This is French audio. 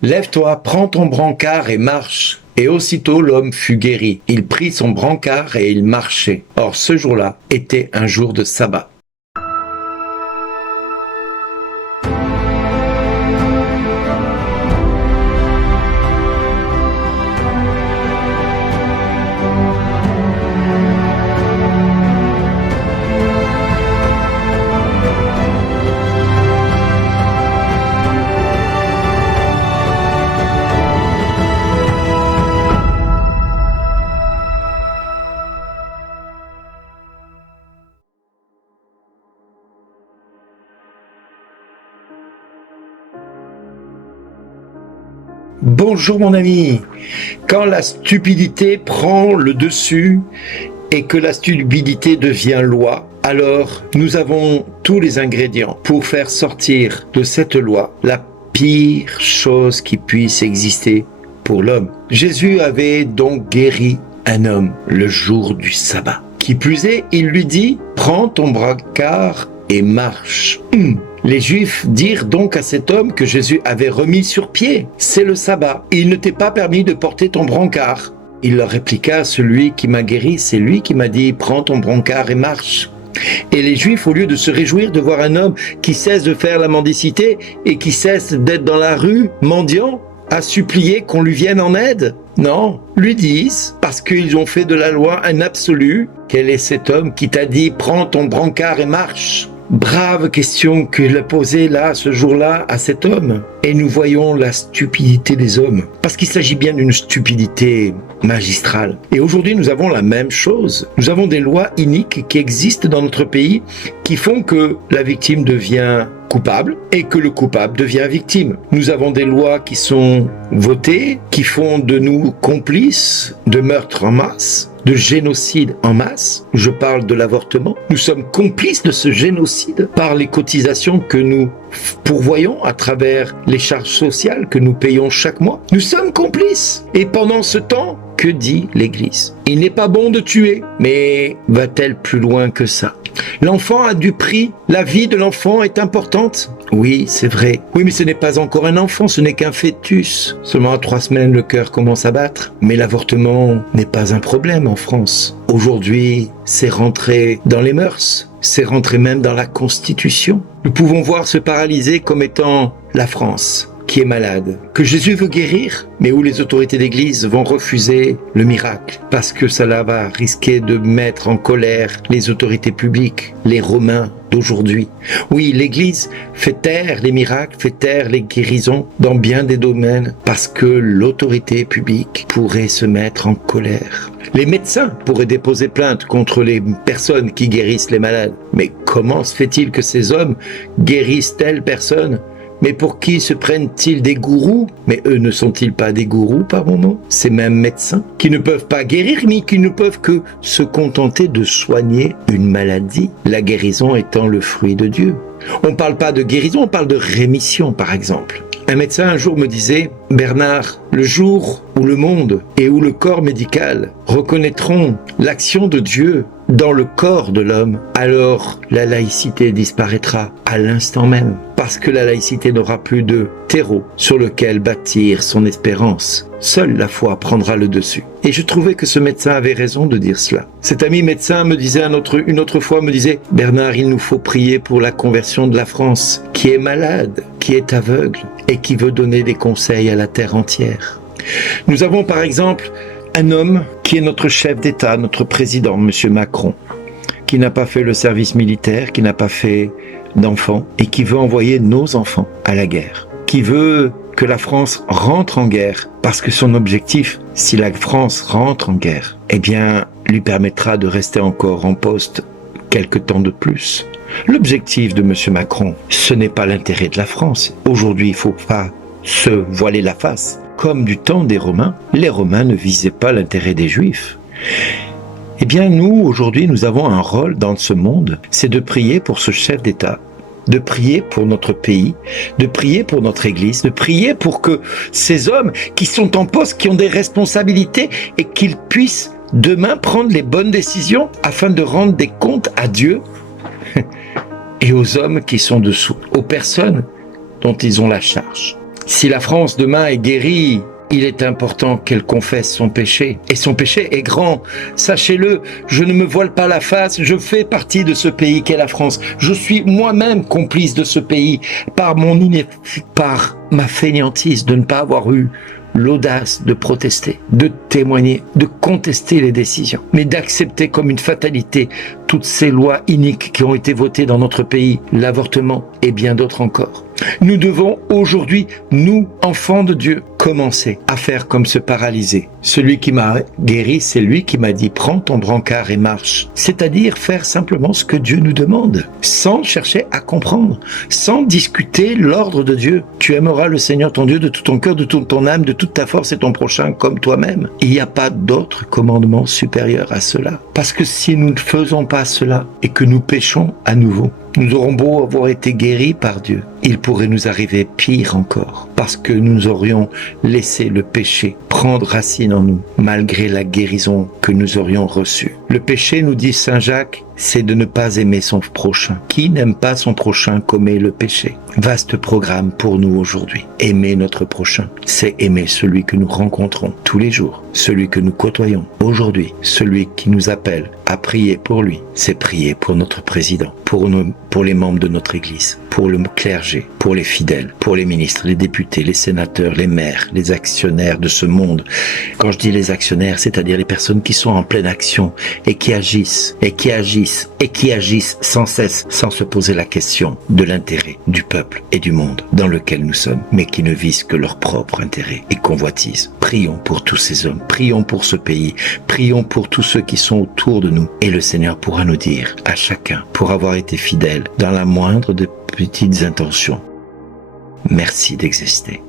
Lève-toi, prends ton brancard et marche. Et aussitôt l'homme fut guéri. Il prit son brancard et il marchait. Or ce jour-là était un jour de sabbat. Bonjour mon ami. Quand la stupidité prend le dessus et que la stupidité devient loi, alors nous avons tous les ingrédients pour faire sortir de cette loi la pire chose qui puisse exister pour l'homme. Jésus avait donc guéri un homme le jour du sabbat. Qui plus est, il lui dit « Prends ton brancard et marche ». Les Juifs dirent donc à cet homme que Jésus avait remis sur pied. C'est le sabbat. Il ne t'est pas permis de porter ton brancard. Il leur répliqua, celui qui m'a guéri, c'est lui qui m'a dit, prends ton brancard et marche. Et les Juifs, au lieu de se réjouir de voir un homme qui cesse de faire la mendicité et qui cesse d'être dans la rue, mendiant, à supplier qu'on lui vienne en aide, non, lui disent, parce qu'ils ont fait de la loi un absolu, quel est cet homme qui t'a dit, prends ton brancard et marche? Brave question qu'il a posée là, ce jour-là, à cet homme. Et nous voyons la stupidité des hommes. Parce qu'il s'agit bien d'une stupidité magistrale. Et aujourd'hui, nous avons la même chose. Nous avons des lois iniques qui existent dans notre pays qui font que la victime devient coupable et que le coupable devient victime. Nous avons des lois qui sont votées, qui font de nous complices de meurtres en masse, de génocide en masse. Je parle de l'avortement. Nous sommes complices de ce génocide par les cotisations que nous pourvoyons à travers les charges sociales que nous payons chaque mois. Nous sommes complices. Et pendant ce temps, que dit l'Église? Il n'est pas bon de tuer, mais va-t-elle plus loin que ça? L'enfant a du prix, la vie de l'enfant est importante. Oui, c'est vrai. Oui, mais ce n'est pas encore un enfant, ce n'est qu'un fœtus. Seulement à 3 semaines, le cœur commence à battre. Mais l'avortement n'est pas un problème en France. Aujourd'hui, c'est rentré dans les mœurs. C'est rentré même dans la Constitution. Nous pouvons voir ce paralysé comme étant la France, qui est malade, que Jésus veut guérir, mais où les autorités d'église vont refuser le miracle, parce que cela va risquer de mettre en colère les autorités publiques, les Romains d'aujourd'hui. Oui, l'église fait taire les miracles, fait taire les guérisons dans bien des domaines, parce que l'autorité publique pourrait se mettre en colère. Les médecins pourraient déposer plainte contre les personnes qui guérissent les malades. Mais comment se fait-il que ces hommes guérissent telle personne ? Mais pour qui se prennent-ils des gourous? Mais eux ne sont-ils pas des gourous par moment? Ces mêmes médecins qui ne peuvent pas guérir, mais qui ne peuvent que se contenter de soigner une maladie, la guérison étant le fruit de Dieu. On ne parle pas de guérison, on parle de rémission par exemple. Un médecin un jour me disait, Bernard, le jour où le monde et où le corps médical reconnaîtront l'action de Dieu dans le corps de l'homme, alors la laïcité disparaîtra à l'instant même, parce que la laïcité n'aura plus de terreau sur lequel bâtir son espérance. Seule la foi prendra le dessus. Et je trouvais que ce médecin avait raison de dire cela. Cet ami médecin me disait une autre fois, Bernard, il nous faut prier pour la conversion de la France, qui est malade, qui est aveugle et qui veut donner des conseils à la terre entière. Nous avons par exemple un homme qui est notre chef d'État, notre président, M. Macron, qui n'a pas fait le service militaire, qui n'a pas fait d'enfants et qui veut envoyer nos enfants à la guerre, qui veut que la France rentre en guerre parce que son objectif, si la France rentre en guerre, eh bien, lui permettra de rester encore en poste quelque temps de plus. L'objectif de M. Macron, ce n'est pas l'intérêt de la France. Aujourd'hui, il ne faut pas se voiler la face. Comme du temps des Romains, les Romains ne visaient pas l'intérêt des Juifs. Eh bien, nous, aujourd'hui, nous avons un rôle dans ce monde, c'est de prier pour ce chef d'État, de prier pour notre pays, de prier pour notre Église, de prier pour que ces hommes qui sont en poste, qui ont des responsabilités et qu'ils puissent demain prendre les bonnes décisions afin de rendre des comptes à Dieu et aux hommes qui sont dessous, aux personnes dont ils ont la charge. Si la France demain est guérie, il est important qu'elle confesse son péché. Et son péché est grand. Sachez-le, je ne me voile pas la face, je fais partie de ce pays qu'est la France. Je suis moi-même complice de ce pays par par ma fainéantise de ne pas avoir eu l'audace de protester, de témoigner, de contester les décisions, mais d'accepter comme une fatalité toutes ces lois iniques qui ont été votées dans notre pays, l'avortement et bien d'autres encore. Nous devons aujourd'hui, nous, enfants de Dieu, commencer à faire comme ce paralysé. Celui qui m'a guéri, c'est lui qui m'a dit « Prends ton brancard et marche ». C'est-à-dire faire simplement ce que Dieu nous demande, sans chercher à comprendre, sans discuter l'ordre de Dieu. Tu aimeras le Seigneur ton Dieu de tout ton cœur, de toute ton âme, de toute ta force et ton prochain comme toi-même. Il n'y a pas d'autre commandement supérieur à cela. Parce que si nous ne faisons pas cela et que nous péchons à nouveau, nous aurons beau avoir été guéris par Dieu, il pourrait nous arriver pire encore, parce que nous aurions laissé le péché prendre racine en nous, malgré la guérison que nous aurions reçue. Le péché, nous dit Saint Jacques, c'est de ne pas aimer son prochain. Qui n'aime pas son prochain commet le péché. Vaste programme pour nous aujourd'hui. Aimer notre prochain, c'est aimer celui que nous rencontrons tous les jours, celui que nous côtoyons aujourd'hui, celui qui nous appelle à prier pour lui. C'est prier pour notre président, pour les membres de notre Église, pour le clergé, pour les fidèles, pour les ministres, les députés, les sénateurs, les maires, les actionnaires de ce monde. Quand je dis les actionnaires, c'est-à-dire les personnes qui sont en pleine action et qui agissent sans cesse, sans se poser la question de l'intérêt du peuple et du monde dans lequel nous sommes, mais qui ne visent que leur propre intérêt et convoitise. Prions pour tous ces hommes, prions pour ce pays, prions pour tous ceux qui sont autour de nous, et le Seigneur pourra nous dire à chacun, pour avoir été fidèle dans la moindre de petites intentions, merci d'exister.